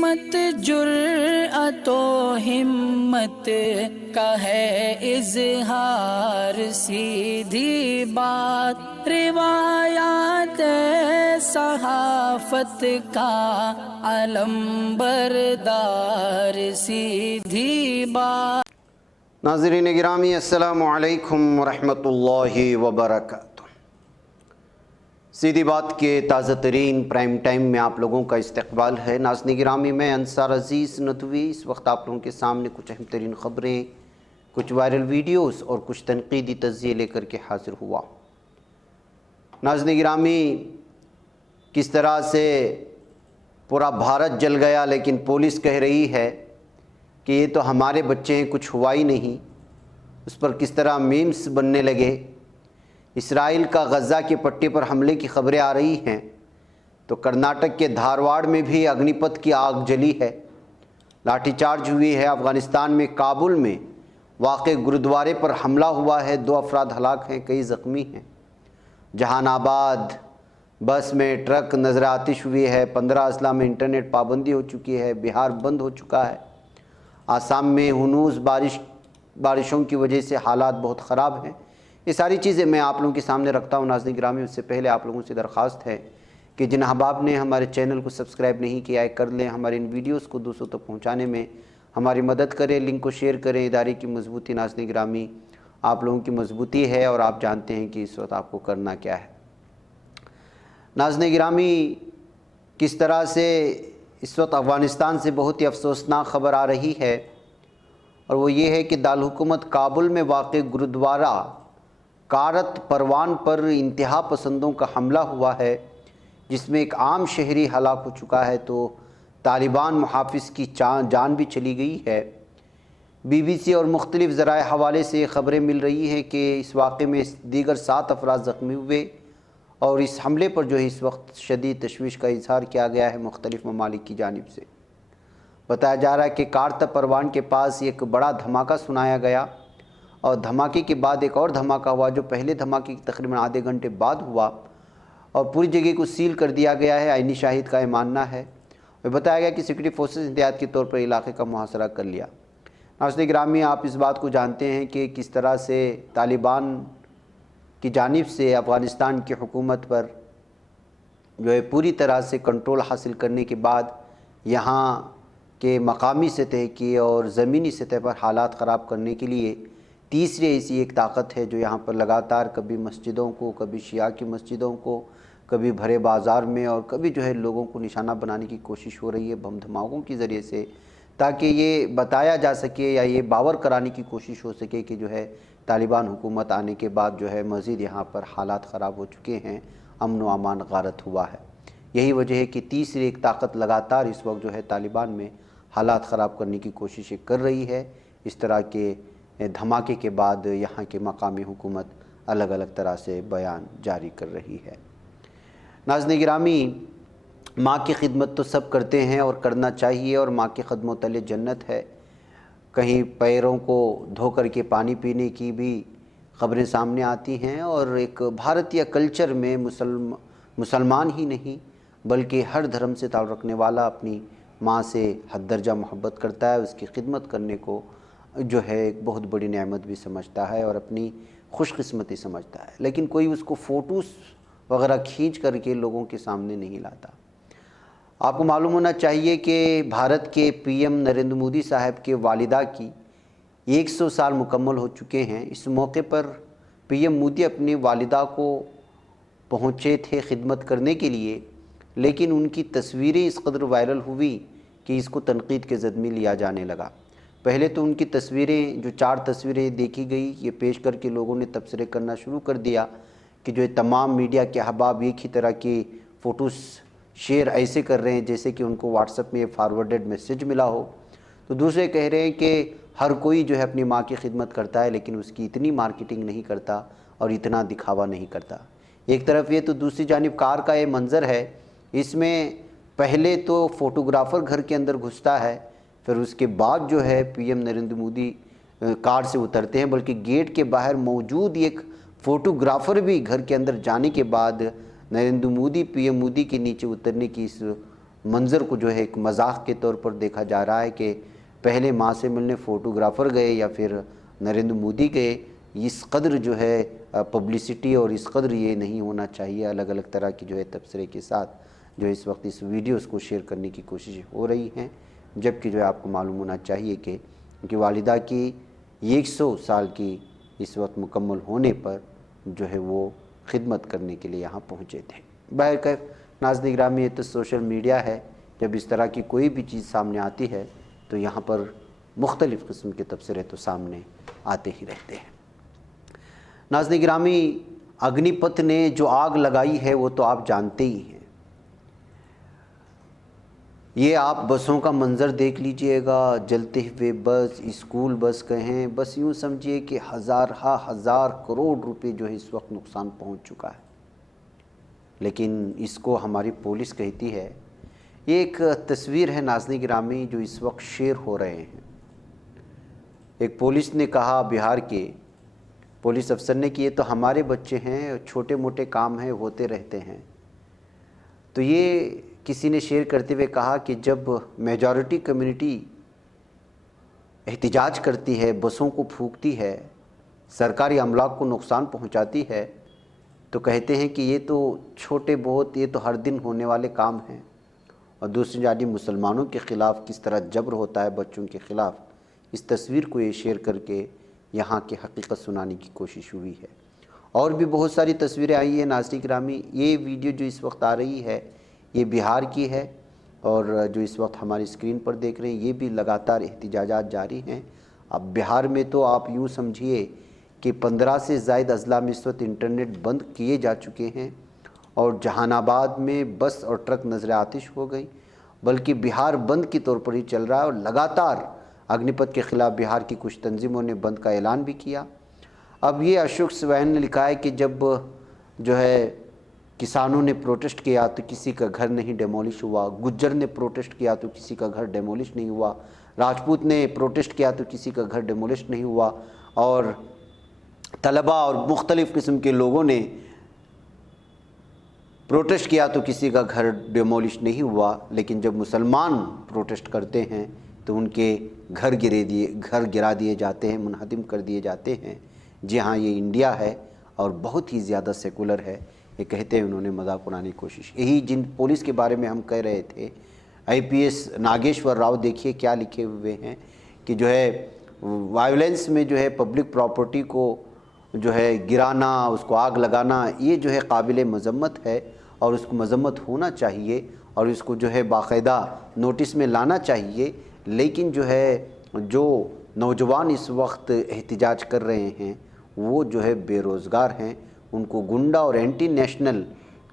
سمت جرأت و ہمت کا ہے اظہار، سیدھی بات روایات صحافت کا علم بردار، سیدھی بات۔ ناظرین گرامی، السلام علیکم ورحمۃ اللہ وبرکاتہ۔ سیدھی بات کے تازہ ترین پرائم ٹائم میں آپ لوگوں کا استقبال ہے۔ ناظرین گرامی، میں انصار عزیز ندوی اس وقت آپ لوگوں کے سامنے کچھ اہم ترین خبریں، کچھ وائرل ویڈیوز اور کچھ تنقیدی تجزیے لے کر کے حاضر ہوا۔ ناظرین گرامی، کس طرح سے پورا بھارت جل گیا، لیکن پولیس کہہ رہی ہے کہ یہ تو ہمارے بچے ہیں، کچھ ہوا ہی نہیں۔ اس پر کس طرح میمز بننے لگے۔ اسرائیل کا غزہ کی پٹی پر حملے کی خبریں آ رہی ہیں، تو کرناٹک کے دھارواڑ میں بھی اگنی پتھ کی آگ جلی ہے، لاٹھی چارج ہوئی ہے۔ افغانستان میں کابل میں واقع گرودوارے پر حملہ ہوا ہے، 2 افراد ہلاک ہیں، کئی زخمی ہیں۔ جہان آباد بس میں ٹرک نظر آتش ہوئی ہے، 15 اضلاع میں انٹرنیٹ پابندی ہو چکی ہے، بہار بند ہو چکا ہے۔ آسام میں ہنوز بارشوں کی وجہ سے حالات بہت خراب ہیں۔ یہ ساری چیزیں میں آپ لوگوں کے سامنے رکھتا ہوں۔ ناظرین گرامی، اس سے پہلے آپ لوگوں سے درخواست ہے کہ جن احباب نے ہمارے چینل کو سبسکرائب نہیں کیا ہے کر لیں، ہمارے ان ویڈیوز کو دوسروں تک پہنچانے میں ہماری مدد کریں، لنک کو شیئر کریں۔ ادارے کی مضبوطی، ناظرین گرامی، آپ لوگوں کی مضبوطی ہے، اور آپ جانتے ہیں کہ اس وقت آپ کو کرنا کیا ہے۔ ناظرین گرامی، کس طرح سے اس وقت افغانستان سے بہت ہی افسوسناک خبر آ رہی ہے، اور وہ یہ ہے کہ دارالحکومت کابل میں واقع گرودوارہ کارت پروان پر انتہا پسندوں کا حملہ ہوا ہے، جس میں ایک عام شہری ہلاک ہو چکا ہے، تو طالبان محافظ کی جان بھی چلی گئی ہے۔ بی بی سی اور مختلف ذرائع حوالے سے خبریں مل رہی ہیں کہ اس واقعے میں دیگر 7 افراد زخمی ہوئے، اور اس حملے پر جو ہے اس وقت شدید تشویش کا اظہار کیا گیا ہے مختلف ممالک کی جانب سے۔ بتایا جا رہا ہے کہ کارت پروان کے پاس ایک بڑا دھماکہ سنایا گیا، اور دھماکے کے بعد ایک اور دھماکہ ہوا جو پہلے دھماکے کی تقریباً آدھے گھنٹے بعد ہوا، اور پوری جگہ کو سیل کر دیا گیا ہے۔ عینی شاہد کا یہ ماننا ہے، اور بتایا گیا کہ سیکورٹی فورسز احتیاط کے طور پر علاقے کا محاصرہ کر لیا۔ ناظرین گرامی، آپ اس بات کو جانتے ہیں کہ کس طرح سے طالبان کی جانب سے افغانستان کی حکومت پر جو ہے پوری طرح سے کنٹرول حاصل کرنے کے بعد یہاں کے مقامی سطح کی اور زمینی سطح پر حالات خراب کرنے کے لیے تیسری ایسی ایک طاقت ہے جو یہاں پر لگاتار کبھی مسجدوں کو، کبھی شیعہ کی مسجدوں کو، کبھی بھرے بازار میں، اور کبھی جو ہے لوگوں کو نشانہ بنانے کی کوشش ہو رہی ہے بم دھماکوں کے ذریعے سے، تاکہ یہ بتایا جا سکے یا یہ باور کرانے کی کوشش ہو سکے کہ جو ہے طالبان حکومت آنے کے بعد جو ہے مزید یہاں پر حالات خراب ہو چکے ہیں، امن و امان غارت ہوا ہے۔ یہی وجہ ہے کہ تیسری ایک طاقت لگاتار اس وقت جو ہے طالبان میں حالات خراب کرنے کی کوششیں کر رہی ہے۔ اس طرح کے دھماکے کے بعد یہاں کے مقامی حکومت الگ الگ طرح سے بیان جاری کر رہی ہے۔ ناظرین گرامی، ماں کی خدمت تو سب کرتے ہیں اور کرنا چاہیے، اور ماں کی خدمت تلے جنت ہے۔ کہیں پیروں کو دھو کر کے پانی پینے کی بھی خبریں سامنے آتی ہیں، اور ایک بھارتیہ کلچر میں مسلمان ہی نہیں بلکہ ہر دھرم سے تعلق رکھنے والا اپنی ماں سے حد درجہ محبت کرتا ہے، اس کی خدمت کرنے کو جو ہے ایک بہت بڑی نعمت بھی سمجھتا ہے اور اپنی خوش قسمتی سمجھتا ہے، لیکن کوئی اس کو فوٹوز وغیرہ کھینچ کر کے لوگوں کے سامنے نہیں لاتا۔ آپ کو معلوم ہونا چاہیے کہ بھارت کے پی ایم نریندر مودی صاحب کے والدہ کی 100 سال مکمل ہو چکے ہیں۔ اس موقع پر پی ایم مودی اپنی والدہ کو پہنچے تھے خدمت کرنے کے لیے، لیکن ان کی تصویریں اس قدر وائرل ہوئی کہ اس کو تنقید کے زد میں لیا جانے لگا۔ پہلے تو ان کی تصویریں، جو 4 تصویریں دیکھی گئی، یہ پیش کر کے لوگوں نے تبصرے کرنا شروع کر دیا کہ جو تمام میڈیا کے احباب ایک ہی طرح کی فوٹوز شیئر ایسے کر رہے ہیں جیسے کہ ان کو واٹس ایپ میں فارورڈڈ میسج ملا ہو۔ تو دوسرے کہہ رہے ہیں کہ ہر کوئی جو ہے اپنی ماں کی خدمت کرتا ہے، لیکن اس کی اتنی مارکیٹنگ نہیں کرتا اور اتنا دکھاوا نہیں کرتا۔ ایک طرف یہ تو دوسری جانب کار کا یہ منظر ہے، اس میں پہلے تو فوٹوگرافر گھر کے اندر گھستا ہے، پھر اس کے بعد جو ہے پی ایم نریندر مودی کار سے اترتے ہیں، بلکہ گیٹ کے باہر موجود ایک فوٹوگرافر بھی گھر کے اندر جانے کے بعد نریندر مودی، پی ایم مودی کے نیچے اترنے کی اس منظر کو جو ہے ایک مذاق کے طور پر دیکھا جا رہا ہے کہ پہلے ماں سے ملنے فوٹوگرافر گئے یا پھر نریندر مودی گئے. اس قدر جو ہے پبلسٹی اور اس قدر یہ نہیں ہونا چاہیے. الگ الگ طرح کی جو ہے تبصرے کے ساتھ جو اس وقت اس ویڈیوز کو شیئر کرنے کی کوششیں ہو رہی ہیں، جبکہ جو ہے آپ کو معلوم ہونا چاہیے کہ ان کی والدہ کی 100 سال کی اس وقت مکمل ہونے پر جو ہے وہ خدمت کرنے کے لیے یہاں پہنچے تھے. بہرکیف ناظرین گرامی، یہ تو سوشل میڈیا ہے. جب اس طرح کی کوئی بھی چیز سامنے آتی ہے تو یہاں پر مختلف قسم کے تبصرے تو سامنے آتے ہی رہتے ہیں. ناظرین گرامی، اگنی پتھ نے جو آگ لگائی ہے وہ تو آپ جانتے ہی ہیں. یہ آپ بسوں کا منظر دیکھ لیجئے گا، جلتے ہوئے بس، اسکول بس کہیں، بس یوں سمجھیے کہ ہزار کروڑ روپے جو ہے اس وقت نقصان پہنچ چکا ہے. لیکن اس کو ہماری پولیس کہتی ہے. یہ ایک تصویر ہے ناظرین گرامی جو اس وقت شیئر ہو رہے ہیں. ایک پولیس نے کہا، بہار کے پولیس افسر نے کہ یہ تو ہمارے بچے ہیں، چھوٹے موٹے کام ہیں ہوتے رہتے ہیں. تو یہ کسی نے شیئر کرتے ہوئے کہا کہ جب میجورٹی کمیونٹی احتجاج کرتی ہے، بسوں کو پھونکتی ہے، سرکاری املاک کو نقصان پہنچاتی ہے، تو کہتے ہیں کہ یہ تو چھوٹے بہت، یہ تو ہر دن ہونے والے کام ہیں. اور دوسری جانب مسلمانوں کے خلاف کس طرح جبر ہوتا ہے بچوں کے خلاف، اس تصویر کو یہ شیئر کر کے یہاں کی حقیقت سنانے کی کوشش ہوئی ہے. اور بھی بہت ساری تصویریں آئی ہیں ناظرین گرامی. یہ ویڈیو جو اس وقت آ رہی ہے یہ بہار کی ہے، اور جو اس وقت ہماری اسکرین پر دیکھ رہے ہیں یہ بھی لگاتار احتجاجات جاری ہیں. اب بہار میں تو آپ یوں سمجھیے کہ 15 سے زائد اضلاع میں اس وقت انٹرنیٹ بند کیے جا چکے ہیں، اور جہان آباد میں بس اور ٹرک نظر آتش ہو گئی. بلکہ بہار بند کے طور پر ہی چل رہا ہے، اور لگاتار اگنی پتھ کے خلاف بہار کی کچھ تنظیموں نے بند کا اعلان بھی کیا. اب یہ اشوک سوین نے لکھا ہے کہ جب جو ہے کسانوں نے پروٹیسٹ کیا تو کسی کا گھر نہیں ڈیمولش ہوا، گجر نے پروٹیسٹ کیا تو کسی کا گھر ڈیمولش نہیں ہوا، راجپوت نے پروٹیسٹ کیا تو کسی کا گھر ڈیمولش نہیں ہوا، اور طلبہ اور مختلف قسم کے لوگوں نے پروٹیسٹ کیا تو کسی کا گھر ڈیمولش نہیں ہوا. لیکن جب مسلمان پروٹیسٹ کرتے ہیں تو ان کے گھر گرا دیے جاتے ہیں، منہدم کر دیے جاتے ہیں. جی ہاں، یہ انڈیا ہے اور بہت ہی زیادہ سیکولر ہے. یہ کہتے ہیں انہوں نے مذاق اڑانے کی کوشش. یہی جن پولیس کے بارے میں ہم کہہ رہے تھے، IPS ناگیشور راؤ دیکھیے کیا لکھے ہوئے ہیں کہ جو ہے وائلنس میں جو ہے پبلک پراپرٹی کو جو ہے گرانا، اس کو آگ لگانا، یہ جو ہے قابل مذمت ہے اور اس کو مذمت ہونا چاہیے اور اس کو جو ہے باقاعدہ نوٹس میں لانا چاہیے. لیکن جو ہے جو نوجوان اس وقت احتجاج کر رہے ہیں وہ جو ہے بے روزگار ہیں. ان کو گنڈا اور اینٹی نیشنل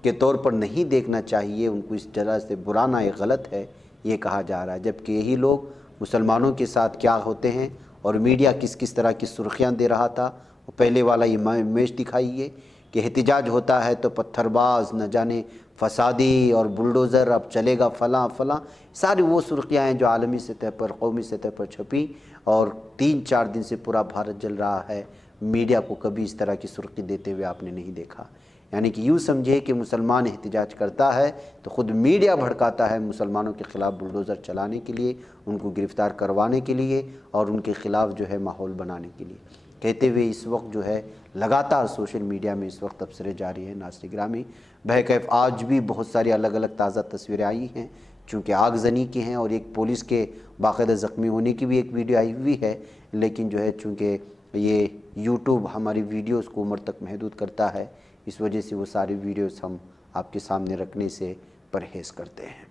کے طور پر نہیں دیکھنا چاہیے. ان کو اس طرح سے برانا یہ غلط ہے یہ کہا جا رہا ہے. جبکہ یہی لوگ مسلمانوں کے ساتھ کیا ہوتے ہیں اور میڈیا کس طرح کی سرخیاں دے رہا تھا. پہلے والا یہ امیج دکھائیے کہ احتجاج ہوتا ہے تو پتھر باز، نہ جانے فسادی اور بلڈوزر، اب چلے گا فلاں فلاں، ساری وہ سرخیاں ہیں جو عالمی سطح پر، قومی سطح پر چھپی، اور 3-4 دن سے پورا بھارت جل رہا ہے. میڈیا کو کبھی اس طرح کی سرخی دیتے ہوئے آپ نے نہیں دیکھا. یعنی کہ یوں سمجھے کہ مسلمان احتجاج کرتا ہے تو خود میڈیا بھڑکاتا ہے مسلمانوں کے خلاف بلڈوزر چلانے کے لیے، ان کو گرفتار کروانے کے لیے اور ان کے خلاف جو ہے ماحول بنانے کے لیے. کہتے ہوئے اس وقت جو ہے لگاتار سوشل میڈیا میں اس وقت تبصرے جاری ہیں. ناظرین گرامی، بہرکیف آج بھی بہت ساری الگ الگ تازہ تصویریں آئی ہیں چونکہ آگزنی کی ہیں، اور ایک پولیس کے باقاعدہ زخمی ہونے کی بھی ایک ویڈیو آئی ہوئی ہے. لیکن جو ہے چونکہ یہ یوٹیوب ہماری ویڈیوز کو عمر تک محدود کرتا ہے، اس وجہ سے وہ ساری ویڈیوز ہم آپ کے سامنے رکھنے سے پرہیز کرتے ہیں.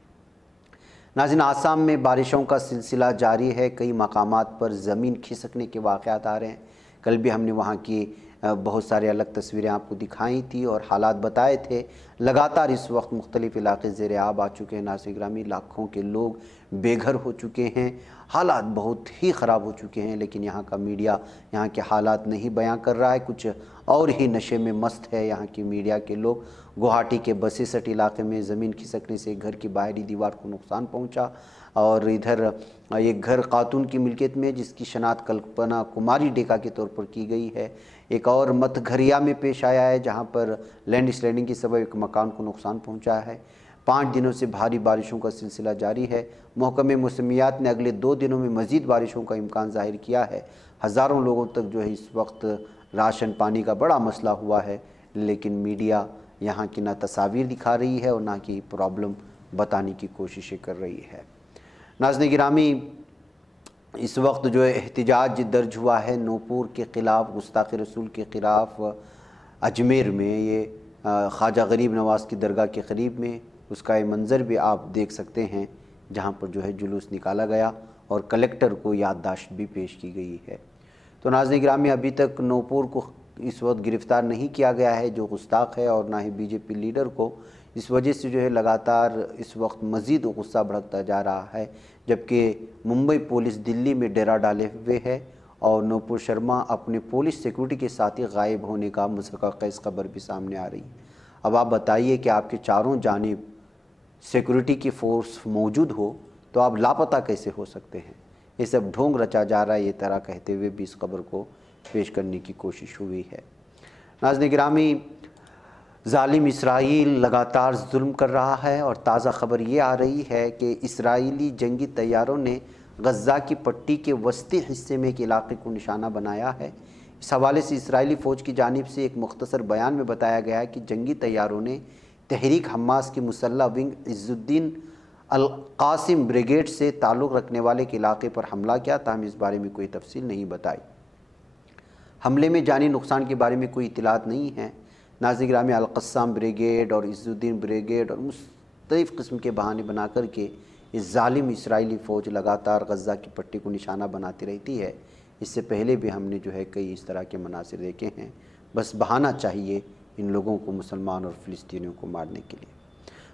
ناظرین، آسام میں بارشوں کا سلسلہ جاری ہے. کئی مقامات پر زمین کھسکنے کے واقعات آ رہے ہیں. کل بھی ہم نے وہاں کی بہت سارے الگ تصویریں آپ کو دکھائی تھی اور حالات بتائے تھے. لگاتار اس وقت مختلف علاقے زیر آب آ چکے ہیں. ناظرین گرامی، لاکھوں کے لوگ بے گھر ہو چکے ہیں. حالات بہت ہی خراب ہو چکے ہیں. لیکن یہاں کا میڈیا یہاں کے حالات نہیں بیان کر رہا ہے، کچھ اور ہی نشے میں مست ہے یہاں کی میڈیا کے لوگ. گوہاٹی کے بسیسٹ علاقے میں زمین کھسکنے سے گھر کی باہری دیوار کو نقصان پہنچا، اور ادھر ایک گھر خاتون کی ملکیت میں جس کی شناخت کلپنا کماری ڈیکا کے طور پر کی گئی ہے. ایک اور مت گھریا میں پیش آیا ہے جہاں پر لینڈ سلائڈنگ کے سبب ایک مکان کو نقصان پہنچا ہے. 5 دنوں سے بھاری بارشوں کا سلسلہ جاری ہے۔ محکمہ موسمیات نے اگلے 2 دنوں میں مزید بارشوں کا امکان ظاہر کیا ہے۔ ہزاروں لوگوں تک جو ہے اس وقت راشن پانی کا بڑا مسئلہ ہوا ہے، لیکن میڈیا یہاں کی نہ تصاویر دکھا رہی ہے اور نہ کہ پرابلم بتانے کی کوششیں کر رہی ہے۔ ناظرین گرامی، اس وقت جو ہے احتجاج درج ہوا ہے نوپور کے خلاف، گستاخ رسول کے خلاف اجمیر میں، یہ خواجہ غریب نواز کی درگاہ کے قریب میں۔ اس کا یہ منظر بھی آپ دیکھ سکتے ہیں جہاں پر جو ہے جلوس نکالا گیا اور کلیکٹر کو یادداشت بھی پیش کی گئی ہے۔ تو ناظرین گرامی، ابھی تک نوپور کو اس وقت گرفتار نہیں کیا گیا ہے جو گستاخ ہے، اور نہ ہی بی جے پی لیڈر کو۔ اس وجہ سے جو ہے لگاتار اس وقت مزید غصہ بھڑکتا جا رہا ہے، جبکہ ممبئی پولیس دلی میں ڈیرا ڈالے ہوئے ہے اور نوپور شرما اپنے پولیس سیکورٹی کے ساتھ ہی غائب ہونے کا مضحکہ خیز خبر بھی سامنے آ رہی ہے۔ اب آپ بتائیے کہ آپ کے چاروں جانب سیکورٹی کی فورس موجود ہو تو آپ لاپتہ کیسے ہو سکتے ہیں؟ یہ سب ڈھونگ رچا جا رہا ہے، یہ طرح کہتے ہوئے بھی اس خبر کو پیش کرنے کی کوشش ہوئی ہے۔ ناظرین گرامی، ظالم اسرائیل لگاتار ظلم کر رہا ہے، اور تازہ خبر یہ آ رہی ہے کہ اسرائیلی جنگی طیاروں نے غزہ کی پٹی کے وسطی حصے میں ایک علاقے کو نشانہ بنایا ہے۔ اس حوالے سے اسرائیلی فوج کی جانب سے ایک مختصر بیان میں بتایا گیا ہے کہ جنگی طیاروں نے تحریک حماس کی مسلح ونگ عز الدین القاسم بریگیڈ سے تعلق رکھنے والے ایک علاقے پر حملہ کیا، تاہم اس بارے میں کوئی تفصیل نہیں بتائی۔ حملے میں جانی نقصان کے بارے میں کوئی اطلاعات نہیں ہیں۔ ناظرین گرامی، القسام بریگیڈ اور عز الدین بریگیڈ اور مختلف قسم کے بہانے بنا کر کے یہ ظالم اسرائیلی فوج لگاتار غزہ کی پٹی کو نشانہ بناتی رہتی ہے۔ اس سے پہلے بھی ہم نے جو ہے کئی اس طرح کے مناظر دیکھے ہیں۔ بس بہانہ چاہیے ان لوگوں کو، مسلمان اور فلسطینیوں کو مارنے کے لیے۔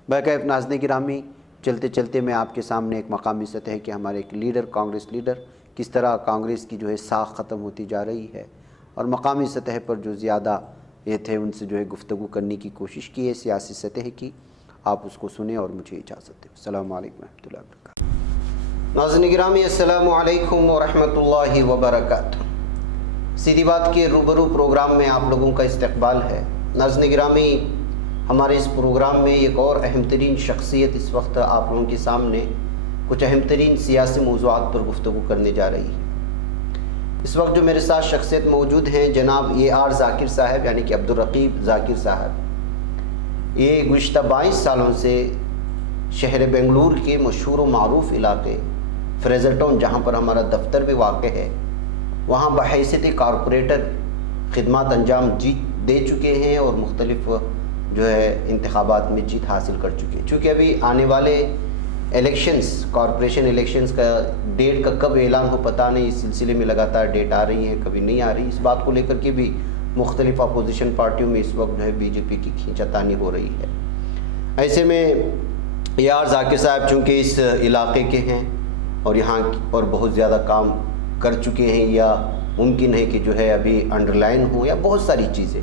باقاعدہ ناظرین گرامی، چلتے چلتے میں آپ کے سامنے ایک مقامی سطح کے ہمارے ایک لیڈر، کانگریس لیڈر، کس طرح کانگریس کی جو ہے ساکھ ختم ہوتی جا رہی ہے، اور مقامی سطح پر جو زیادہ یہ تھے ان سے جو ہے گفتگو کرنے کی کوشش کی ہے سیاسی سطح کی۔ آپ اس کو سنیں اور مجھے اجازت دیں۔ السلام علیکم ورحمۃ اللہ وبرکاتہ۔ ناظرین گرامی، السلام علیکم ورحمۃ اللہ وبرکاتہ۔ سیدھی بات کے روبرو پروگرام میں آپ لوگوں کا استقبال ہے۔ ناظرین گرامی، ہمارے اس پروگرام میں ایک اور اہم ترین شخصیت اس وقت آپ لوگوں کے سامنے کچھ اہم ترین سیاسی موضوعات پر گفتگو کرنے جا رہی ہے۔ اس وقت جو میرے ساتھ شخصیت موجود ہیں، جناب AR ذاکر صاحب، یعنی کہ عبدالرقیب ذاکر صاحب، یہ گزشتہ 22 سالوں سے شہر بنگلور کے مشہور و معروف علاقے فریزر ٹاؤن، جہاں پر ہمارا دفتر بھی واقع ہے، وہاں بحیثیت کارپوریٹر خدمات انجام دے چکے ہیں اور مختلف جو ہے انتخابات میں جیت حاصل کر چکے ہیں۔ چونکہ ابھی آنے والے الیکشنز، کارپوریشن الیکشنز کا ڈیٹ کا کب اعلان ہو پتہ نہیں، اس سلسلے میں لگاتار ڈیٹ آ رہی ہے، کبھی نہیں آ رہی۔ اس بات کو لے کر کے بھی مختلف اپوزیشن پارٹیوں میں اس وقت جو ہے بی جے پی کی کھینچا تانی ہو رہی ہے۔ ایسے میں AR ذاکر صاحب چونکہ اس علاقے کے ہیں اور یہاں پر بہت زیادہ کام کر چکے ہیں، یا ممکن ہے کہ جو ہے ابھی انڈر لائن ہوں، یا بہت ساری چیزیں،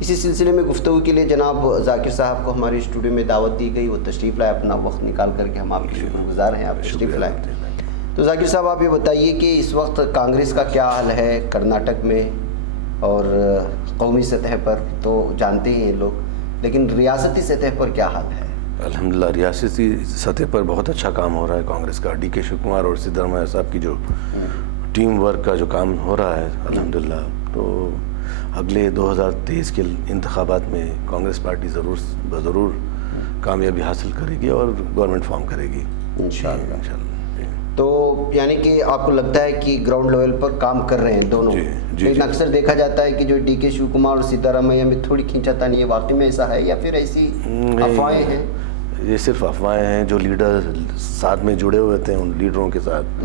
اسی سلسلے میں گفتگو کے لیے جناب ذاکر صاحب کو ہمارے اسٹوڈیو میں دعوت دی گئی۔ وہ تشریف لائے، اپنا وقت نکال کر کے، ہم آپ کے شکر گزار ہیں، آپ تشریف لائے۔ تو ذاکر صاحب، آپ یہ بتائیے کہ اس وقت کانگریس کا کیا حال ہے کرناٹک میں اور قومی سطح پر تو جانتے ہی ہیں لوگ، لیکن ریاستی سطح پر کیا حال ہے؟ الحمدللہ ریاستی سطح پر بہت اچھا کام ہو رہا ہے کانگریس کا۔ ڈی کے شیو کمار اور سدھرمیا صاحب کی جو ٹیم ورک کا جو کام ہو رہا ہے الحمدللہ، تو اگلے 2023 کے انتخابات میں کانگریس پارٹی ضرور کامیابی حاصل کرے گی اور گورنمنٹ فارم کرے گی انشاءاللہ۔ تو یعنی کہ آپ کو لگتا ہے کہ گراؤنڈ لیول پر کام کر رہے ہیں دونوں؟ لیکن اکثر دیکھا جاتا ہے کہ جو ڈی کے شیو کمار اور سدھرمیا میں تھوڑی کھینچا نہیں ہے، واقعی میں ایسا ہے یا پھر ایسی افواہیں ہیں؟ یہ صرف افواہیں ہیں۔ جو لیڈر ساتھ میں جڑے ہوئے تھے، ان لیڈروں کے ساتھ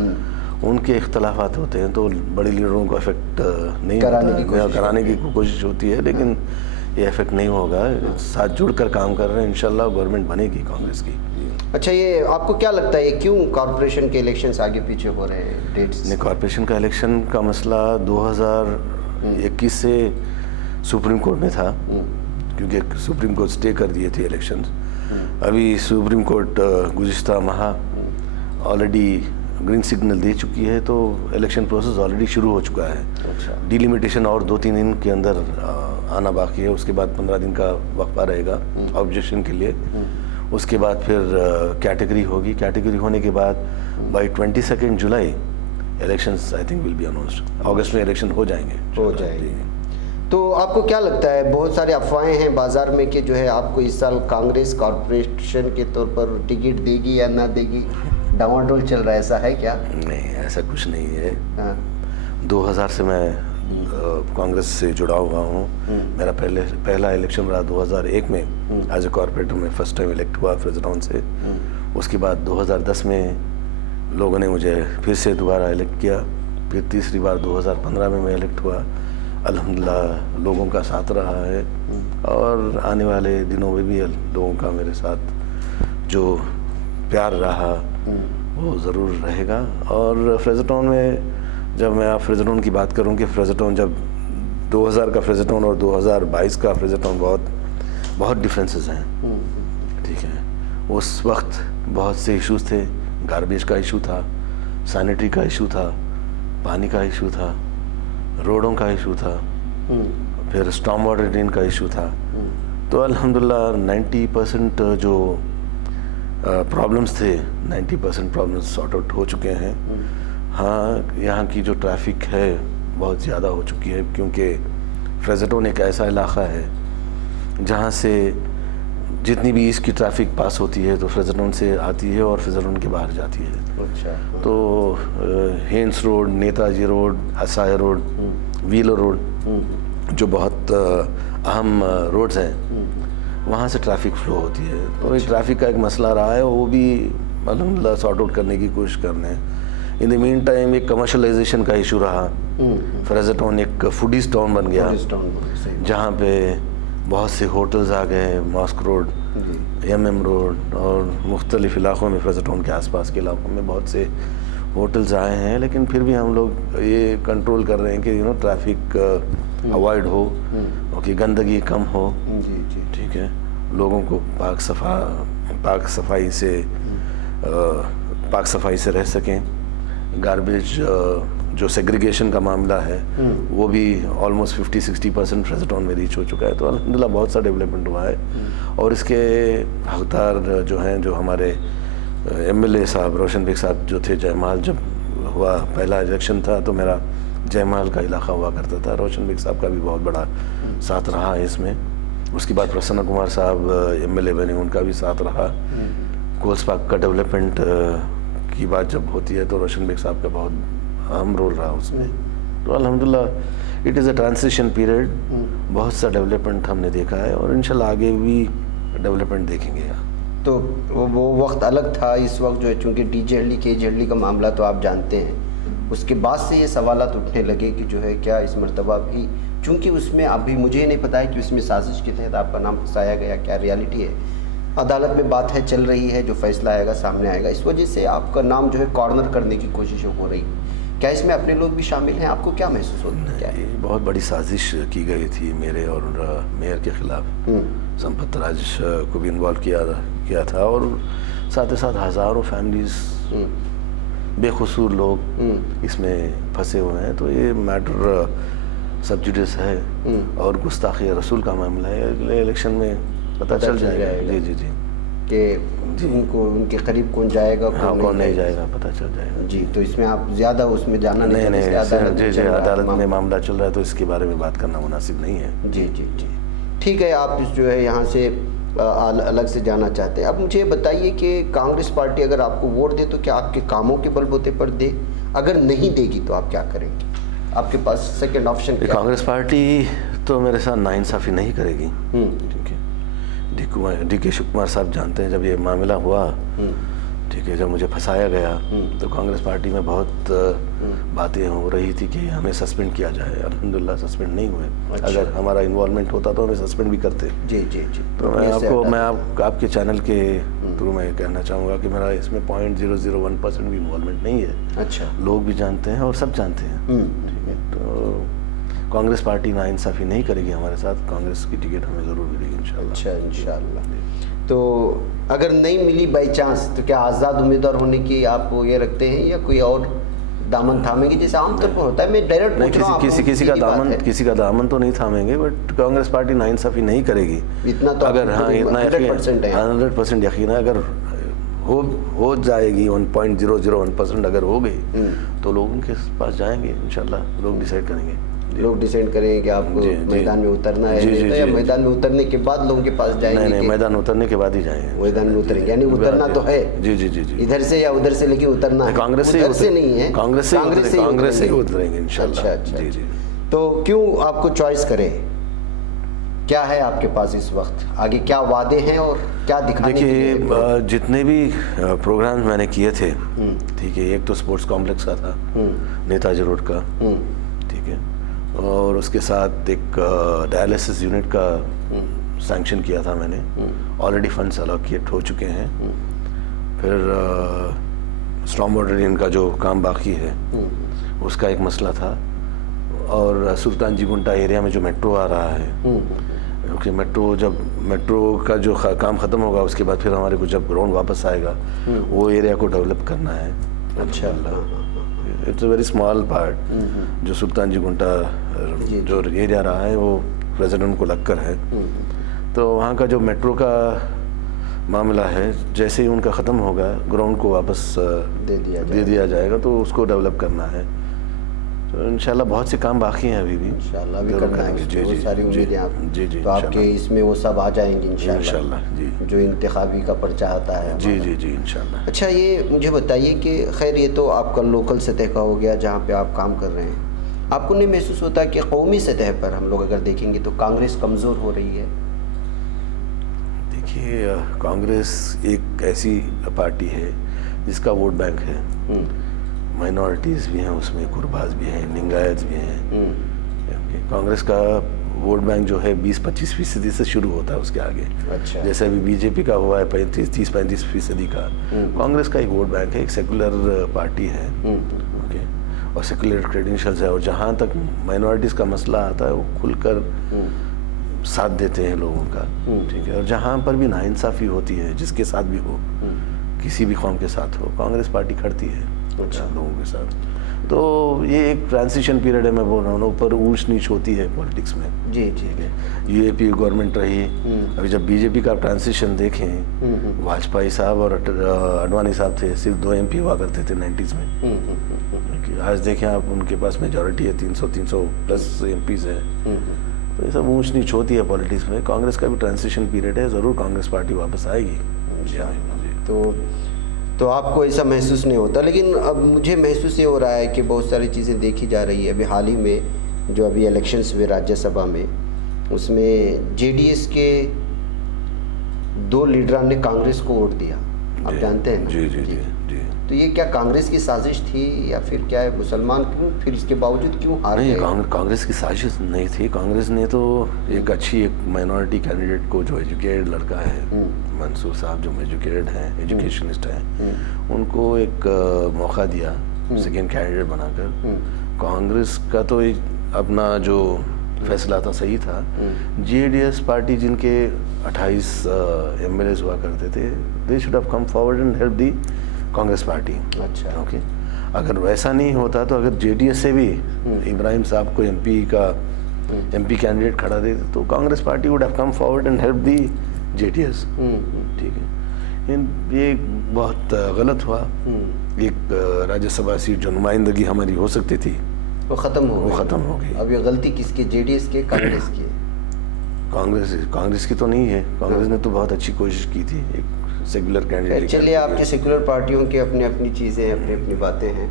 ان کے اختلافات ہوتے ہیں تو بڑے لیڈروں کو افیکٹ نہیں کرانے کی کوشش ہوتی ہے، لیکن یہ افیکٹ نہیں ہوگا۔ ساتھ جڑ کر کام کر رہے ہیں، انشاءاللہ گورنمنٹ بنے گی کانگریس کی۔ اچھا، یہ آپ کو کیا لگتا ہے کیوں کارپوریشن کے الیکشنز آگے پیچھے ہو رہے ہیں ڈیٹس؟ نہیں، کارپوریشن کا الیکشن کا مسئلہ 2021 سے سپریم کورٹ میں تھا، کیونکہ سپریم کورٹ سٹے کر دیے تھے الیکشنز۔ ابھی سپریم کورٹ گزشتہ ماہ آلریڈی گرین سگنل دے چکی ہے، تو الیکشن پروسیس آلریڈی شروع ہو چکا ہے۔ ڈیلیمیٹیشن اور 2-3 دن کے اندر آنا باقی ہے، اس کے بعد 15 دن کا وقفہ رہے گا آبجیکشن کے لیے۔ اس کے بعد پھر کیٹیگری ہوگی. کیٹیگری ہونے کے بعد by 22 July elections I think will be announced. اگست میں الیکشن ہو جائیں گے. تو آپ کو کیا لگتا ہے، بہت سارے افواہیں ہیں بازار میں کہ جو ہے آپ کو اس سال کانگریس کارپوریشن کے طور پر ٹکٹ دے گی یا نہ دے گی، ڈاواڈول چل رہا ہے، ایسا ہے کیا؟ نہیں، ایسا کچھ نہیں ہے. 2000 سے میں کانگریس سے جڑا ہوا ہوں. میرا پہلا الیکشن رہا 2001 میں ایز اے کارپوریٹر. میں فرسٹ ٹائم الیکٹ ہوا فریزیڈنٹ سے. اس کے بعد 2010 میں لوگوں نے مجھے پھر سے دوبارہ الیکٹ کیا. پھر تیسری بار 2015 میں الیکٹ ہوا. الحمدللہ لوگوں کا ساتھ رہا ہے، اور آنے والے دنوں میں بھی لوگوں کا میرے ساتھ جو پیار رہا وہ ضرور رہے گا. اور فریزیڈنٹ میں جب میں آپ فریزیڈنٹ کی بات کروں کہ فریزیڈنٹ جب 2000 کا فریزیڈنٹ اور 2022 کا فریزیڈنٹ بہت ڈفرینسز ہیں. ٹھیک ہے، اس وقت بہت سے ایشوز تھے. گاربیج کا ایشو تھا، سینیٹری کا ایشو تھا، پانی کا ایشو تھا، روڈوں کا ایشو تھا، پھر اسٹارم واٹر ڈرین کا ایشو تھا. تو الحمدللہ 90% جو پرابلمس تھے 90% پرابلمس سارٹ آؤٹ ہو چکے ہیں. ہاں، یہاں کی جو ٹریفک ہے بہت زیادہ ہو چکی ہے، کیونکہ فریزیڈنٹ ایک ایسا علاقہ ہے جہاں سے جتنی بھی اس کی ٹریفک پاس ہوتی ہے تو فریزیڈنٹ سے آتی ہے اور فریزیڈنٹ کے باہر جاتی ہے. تو ہینس روڈ، نیتا جی روڈ، اسائے روڈ، ویلر روڈ جو بہت اہم روڈز ہیں، وہاں سے ٹریفک فلو ہوتی ہے. تو یہ ٹریفک کا ایک مسئلہ رہا ہے، وہ بھی الحمدللہ سارٹ آؤٹ کرنے کی کوشش کر رہے ہیں. ان دی مین ٹائم ایک کمرشلائزیشن کا ایشو رہا. فریزیڈنٹ ایک فوڈیز ٹاؤن بن گیا جہاں پہ بہت سے ہوٹلز آ گئے. ماسک روڈ، ایم روڈ اور مختلف علاقوں میں، فریزیڈنٹ کے آس پاس کے علاقوں میں بہت سے ہوٹلز آئے ہیں. لیکن پھر بھی ہم لوگ یہ کنٹرول کر رہے ہیں کہ ٹریفک اوائڈ ہو، کہ گندگی کم ہو. ٹھیک ہے، لوگوں کو پاک صفائی سے رہ سکیں. گاربیج جو سیگریگیشن کا معاملہ ہے وہ بھی آلموسٹ 50-60% فریزیڈنٹ میں ریچ ہو چکا ہے. تو الحمدللہ بہت سا ڈیولپمنٹ ہوا ہے. اور اس کے حقدار جو ہیں، جو ہمارے ایم ایل اے صاحب روشن بیگ صاحب جو تھے، جے محل جب ہوا پہلا الیکشن تھا تو میرا جے محل کا علاقہ ہوا کرتا تھا. روشن بیگ صاحب کا بھی بہت بڑا ساتھ رہا ہے اس میں. اس کے بعد پرسنہ کمار صاحب ایم ایل اے بنے، ان کا بھی ساتھ رہا. کولز پارک کا ڈیولپمنٹ کی بات جب ہوتی ہے تو روشن بیگ صاحب کا بہت اہم رول رہا اس میں. تو الحمدللہ it is a transition period. بہت سا ڈیولپمنٹ ہم نے دیکھا ہے اور انشاءاللہ آگے بھی ڈیولپمنٹ دیکھیں گے. تو وہ وقت الگ تھا. اس وقت جو ہے چونکہ ڈی جے ہلڈی کے جے ہلڈی کا معاملہ تو آپ جانتے ہیں، اس کے بعد سے یہ سوالات اٹھنے لگے کہ جو ہے کیا اس مرتبہ بھی، چونکہ اس میں ابھی مجھے نہیں پتا ہے کہ اس میں سازش کے تحت آپ کا نام پھنسایا گیا، کیا ریالٹی ہے. عدالت میں بات ہے، چل رہی ہے، جو فیصلہ آئے گا سامنے آئے گا. اس وجہ سے آپ کا نام جو ہے کارنر کرنے کی کوشش ہو رہی. کیا اس میں اپنے لوگ بھی شامل ہیں؟ آپ کو کیا محسوس ہوتا ہے؟ بہت بڑی سازش کی گئی تھی میرے اور میئر کے خلاف. سمپت راج کو بھی انوالو کیا تھا، اور ساتھ ہی ساتھ ہزاروں فیملیز، بے قصور لوگ اس میں پھنسے ہوئے ہیں. تو یہ میٹر سب جوڈس ہے اور گستاخی رسول کا معاملہ ہے. اگلے الیکشن میں پتہ چل جائے گا. جی کہ ان کو ان کے قریب کون جائے گا، کون نہیں جائے گا، پتہ چل جائے گا. جی، تو اس میں آپ زیادہ اس میں جانا نہیں. عدالت میں معاملہ چل رہا ہے تو اس کے بارے میں بات کرنا مناسب نہیں ہے. جی ٹھیک ہے. آپ جو ہے یہاں سے الگ سے جانا چاہتے ہیں. اب مجھے بتائیے کہ کانگریس پارٹی اگر آپ کو ووٹ دے تو کیا آپ کے کاموں کے بل بوتے پر دے؟ اگر نہیں دے گی تو آپ کیا کریں گے؟ آپ کے پاس سیکنڈ آپشن کیا؟ کانگریس پارٹی تو میرے ساتھ ناانصافی نہیں کرے گی. ٹھیک ہے، ڈی کے شیو کمار صاحب جانتے ہیں جب یہ معاملہ ہوا، ٹھیک ہے، جب مجھے پھنسایا گیا تو کانگریس پارٹی میں بہت باتیں ہو رہی تھی کہ ہمیں سسپینڈ کیا جائے. الحمدللہ سسپینڈ نہیں ہوئے. اگر ہمارا انوالومنٹ ہوتا تو ہمیں سسپینڈ بھی کرتے. جی تو میں آپ کے چینل کے تھرو میں کہنا چاہوں گا کہ میرا اس میں 0.001% بھی انوالومنٹ نہیں ہے. اچھا، لوگ بھی جانتے ہیں اور سب جانتے ہیں. ٹھیک ہے، تو کانگریس پارٹی ناانصافی نہیں کرے گی ہمارے ساتھ. کانگریس کی ٹکٹ ہمیں ضرور ملے گی انشاءاللہ. اچھا، انشاءاللہ. تو اگر نہیں ملی بائی چانس تو کیا آزاد امیدوار ہونے کی آپ یہ رکھتے ہیں یا کوئی اور دامن تھامیں گے جیسے عام طور پر ہوتا ہے؟ میں ڈائریکٹ نہیں، پوچھ رہا ہوں آپ کو، کسی کا دامن تو نہیں تھامیں گے، بٹ کانگریس پارٹی ناانصافی نہیں کرے گی، اتنا تو اگر ہاں اتنا 100% 100% یقین ہے، اگر ہو جائے گی 1.001% اگر ہو گئی تو لوگ ان کے پاس جائیں گے انشاءاللہ، لوگ ڈیسائیڈ کریں گے، لوگ ڈیسائیڈ کریں گے کہ آپ کو میدان میں اترنا ہے یا میدان میں اترنے کے بعد لوگوں کے پاس جائیں گے؟ نہیں، میدان اترنے کے بعد ہی جائیں گے، میدان میں اتریں گے، یعنی اترنا تو ہے جی ادھر سے یا ادھر سے، لیکن اترنا ہے کانگریس سے نہیں ہے، کانگریس سے اتریں گے انشاءاللہ۔ اچھا، تو کیوں آپ کو چوائس کرے؟ کیا ہے آپ کے پاس اس وقت؟ آگے کیا وعدے ہیں اور کیا دکھانے کے لیے؟ دیکھیے، جتنے بھی پروگرام میں نے کیے تھے، ٹھیک ہے، ایک تو اسپورٹس کمپلیکس کا تھا نیتاجی روڈ کا، ٹھیک ہے، اور اس کے ساتھ ایک ڈائلسس یونٹ کا سینکشن کیا تھا میں نے، آلریڈی فنڈس الوکیٹ ہو چکے ہیں۔ پھر اسٹارم واٹر ڈرین کا جو کام باقی ہے اس کا ایک مسئلہ تھا، اور سلطان جی گنٹا ایریا میں جو میٹرو آ رہا ہے، کیونکہ میٹرو کا جو کام ختم ہوگا اس کے بعد پھر ہمارے کو جب گراؤنڈ واپس آئے گا وہ ایریا کو ڈیولپ کرنا ہے انشاءاللہ۔ It's a very small part, جو سلطان جی گنٹا جو ایریا رہا ہے وہ ریزیڈنٹ کو لگ کر ہے، تو وہاں کا جو میٹرو کا معاملہ ہے جیسے ہی ان کا ختم ہوگا گراؤنڈ کو واپس دے دیا جائے گا، تو اس کو ڈیولپ کرنا ہے، تو انشاءاللہ بہت سے کام باقی ہیں ابھی بھی انشاءاللہ ابھی کرنا ہے، بہت ساری امیدیں آپ، تو آپ کے اس میں وہ سب آ جائیں گے انشاءاللہ، جو انتخابی کا پرچہ آتا ہے۔ جی انشاءاللہ۔ اچھا، یہ مجھے بتائیے کہ خیر یہ تو آپ کا لوکل سطح کا ہو گیا جہاں پہ آپ کام کر رہے ہیں، آپ کو نہیں محسوس ہوتا کہ قومی سطح پر ہم لوگ اگر دیکھیں گے تو کانگریس کمزور ہو رہی ہے؟ دیکھیے، کانگریس ایک ایسی پارٹی ہے جس کا ووٹ بینک ہے، مائنورٹیز بھی ہیں اس میں، قرباز بھی ہیں، لنگایت بھی ہیں، کانگریس کا ووٹ بینک جو ہے 20-25% سے شروع ہوتا ہے اس کے آگے، جیسے ابھی بی جے پی کا ہوا ہے 30-35% کا، کانگریس کا ایک ووٹ بینک ہے، ایک سیکولر پارٹی ہے، اور سیکولر کریڈینشلز ہے، اور جہاں تک مائنورٹیز کا مسئلہ آتا ہے وہ کھل کر ساتھ دیتے ہیں لوگوں کا، ٹھیک ہے، اور جہاں پر بھی ناانصافی ہوتی ہے جس کے ساتھ بھی ہو، کسی بھی قوم کے ساتھ ہو، کانگریس پارٹی کھڑتی ہے لوگوں کے ساتھ۔ تو یہ ایک ٹرانزیشن پیریڈ ہے، میں بول رہا ہوں، اوپر اونچ نیچ ہوتی ہے پولیٹکس میں، ٹھیک ہے، یو اے پی گورنمنٹ رہی، ابھی جب بی جے پی کا ٹرانزیشن دیکھیں، واجپئی صاحب اور اڈوانی صاحب تھے، صرف 2 MP ہوا کرتے تھے 90s میں، آج دیکھیں آپ ان کے پاس میجورٹی ہے، 300+ MPs ہے، تو یہ سب اونچ نیچ ہوتی ہے پولیٹکس میں۔ کانگریس کا بھی ٹرانزیشن پیریڈ ہے، ضرور کانگریس پارٹی واپس آئے گی۔ تو آپ کو ایسا محسوس نہیں ہوتا؟ لیکن اب مجھے محسوس یہ ہو رہا ہے کہ بہت ساری چیزیں دیکھی جا رہی ہے، ابھی حال ہی میں جو ابھی الیکشنز ہوئے راجیہ سبھا میں، اس میں JDS کے 2 لیڈران نے کانگریس کو ووٹ دیا، آپ جانتے ہیں نا؟ جی۔ تو یہ کیا کانگریس کی سازش تھی یا پھر کیا ہے؟ مسلمان کیوں پھر اس کے باوجود کیوں ہار گئے؟ نہیں، کانگریس کی سازش نہیں تھی، کانگریس نے تو ایک اچھی مائنورٹی کینڈیڈیٹ کو، جو ایجوکیٹڈ لڑکا ہے منصور صاحب، جو ایجوکیٹڈ ہیں، ایجوکیشنسٹ ہیں، ان کو ایک موقع دیا سیکنڈ کینڈیڈیٹ بنا کر۔ کانگریس کا تو اپنا جو فیصلہ تھا صحیح تھا، JDS پارٹی جن کے 28 MLAs ہوا کرتے تھے، they should have come forward and help the Congress party. اچھا، اوکے، اگر ویسا نہیں ہوتا تو اگر JDS سے بھی ابراہیم صاحب کو MP کینڈیڈیٹ کھڑا دیتے تو Congress party would have come forward and help the JDS، ٹھیک ہے۔ یہ بہت غلط ہوا، ایک راجیہ سبھا سیٹ جو نمائندگی ہماری ہو سکتی تھی وہ ختم ہو گئی۔ اب یہ غلطی کس کی؟ JDS کی، کانگریس کی؟ کانگریس کی تو نہیں ہے، کانگریس نے تو بہت اچھی کوشش کی تھی ایک سیکولر کینڈیڈیٹ۔ چلیے، آپ کے سیکولر پارٹیوں کی اپنی چیزیں ہیں، اپنی باتیں ہیں۔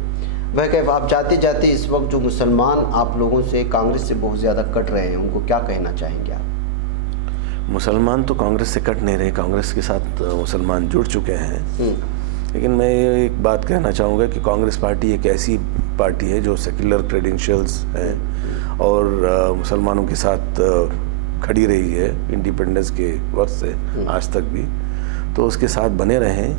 وہ آپ جاتے جاتے اس وقت جو مسلمان آپ لوگوں سے، کانگریس سے بہت زیادہ کٹ رہے ہیں، ان کو کیا کہنا چاہیں گے آپ؟ مسلمان تو کانگریس سے کٹ نہیں رہے، کانگریس کے ساتھ مسلمان جڑ چکے ہیں، لیکن میں ایک بات کہنا چاہوں گا کہ کانگریس پارٹی ایک ایسی پارٹی ہے جو سیکولر کریڈینشلز ہیں اور مسلمانوں کے ساتھ کھڑی رہی ہے انڈیپینڈنس کے وقت سے آج تک بھی، تو اس کے ساتھ بنے رہیں۔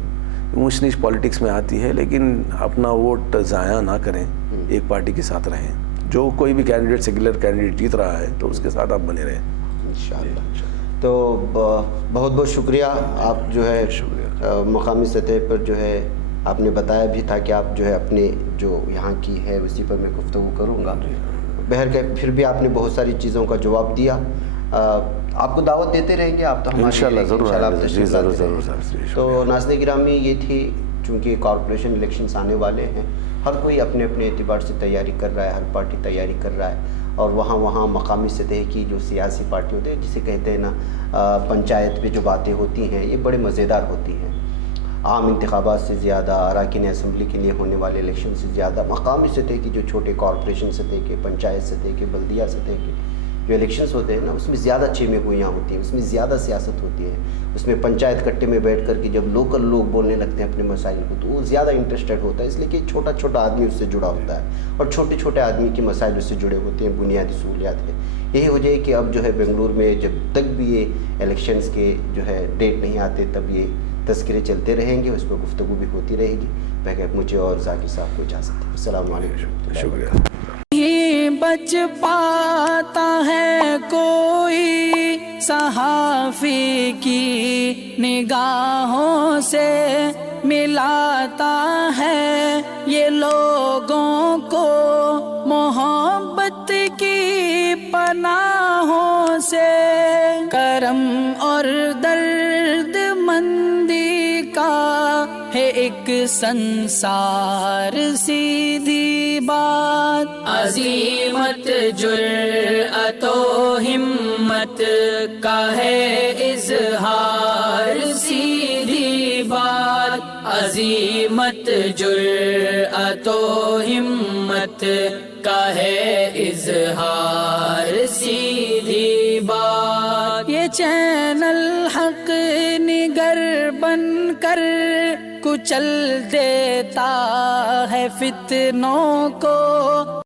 اونچ نیچ پالیٹکس میں آتی ہے، لیکن اپنا ووٹ ضائع نہ کریں، ایک پارٹی کے ساتھ رہیں، جو کوئی بھی کینڈیڈیٹ سیکولر کینڈیڈیٹ جیت رہا ہے تو اس کے ساتھ آپ بنے رہیں انشاءاللہ۔ تو بہت بہت شکریہ، آپ جو ہے مقامی سطح پر جو ہے آپ نے بتایا بھی تھا کہ آپ جو ہے اپنے جو یہاں کی ہے اسی پر میں گفتگو کروں گا. بہرکیف پھر بھی آپ نے بہت ساری چیزوں کا جواب دیا. آپ کو دعوت دیتے رہیں گے آپ تو ہمارے انشاءاللہ ضرور آپ جی، تشریف ضرور لاتے رہیں ضرور گے. تو ناظرین گرامی یہ تھی، چونکہ کارپوریشن الیکشنز آنے والے ہیں، ہر کوئی اپنے اپنے اعتبار سے تیاری کر رہا ہے، ہر پارٹی تیاری کر رہا ہے، اور وہاں مقامی سطح کی جو سیاسی پارٹی ہوتے ہیں، جسے کہتے ہیں نا پنچایت پہ جو باتیں ہوتی ہیں یہ بڑے مزیدار ہوتی ہیں. عام انتخابات سے زیادہ، اراکین اسمبلی کے لیے ہونے والے الیکشن سے زیادہ مقامی سطح کی جو چھوٹے کارپوریشن سطح کے، پنچایت سطح کے، بلدیہ سطح کے جو الیکشنز ہوتے ہیں نا، اس میں زیادہ چیمیں گوئیاں ہوتی ہیں، اس میں زیادہ سیاست ہوتی ہے. اس میں پنچایت کٹے میں بیٹھ کر کے جب لوکل لوگ بولنے لگتے ہیں اپنے مسائل کو، تو وہ زیادہ انٹرسٹڈ ہوتا ہے، اس لیے کہ چھوٹا چھوٹا آدمی اس سے جڑا ہوتا ہے، اور چھوٹے چھوٹے آدمی کے مسائل اس سے جڑے ہوتے ہیں، بنیادی سہولیات ہیں. یہی وجہ ہے کہ اب جو ہے بنگلور میں جب تک بھی یہ الیکشنز کے جو ہے ڈیٹ نہیں آتے، تب یہ تذکرے چلتے رہیں گے، اس پہ گفتگو بھی ہوتی رہے گی. بہرکیف مجھے اور ذاکر صاحب کو اجازت ہے. السلام علیکم. شکریہ. نہیں بچ پاتا ہے کوئی صحافی کی نگاہوں سے، ملاتا ہے یہ لوگوں کو محبت کی پناہوں سے. کرم اور درد مندی کا ہے ایک سنسار، سیدھی بات عزیمت جرأت و ہمت کا ہے اظہار، سیدھی بات عزیمت جرأت و ہمت کا ہے اظہار، سیدھی بات. یہ چینل حق نگر بن کر کچل دیتا ہے فتنوں کو،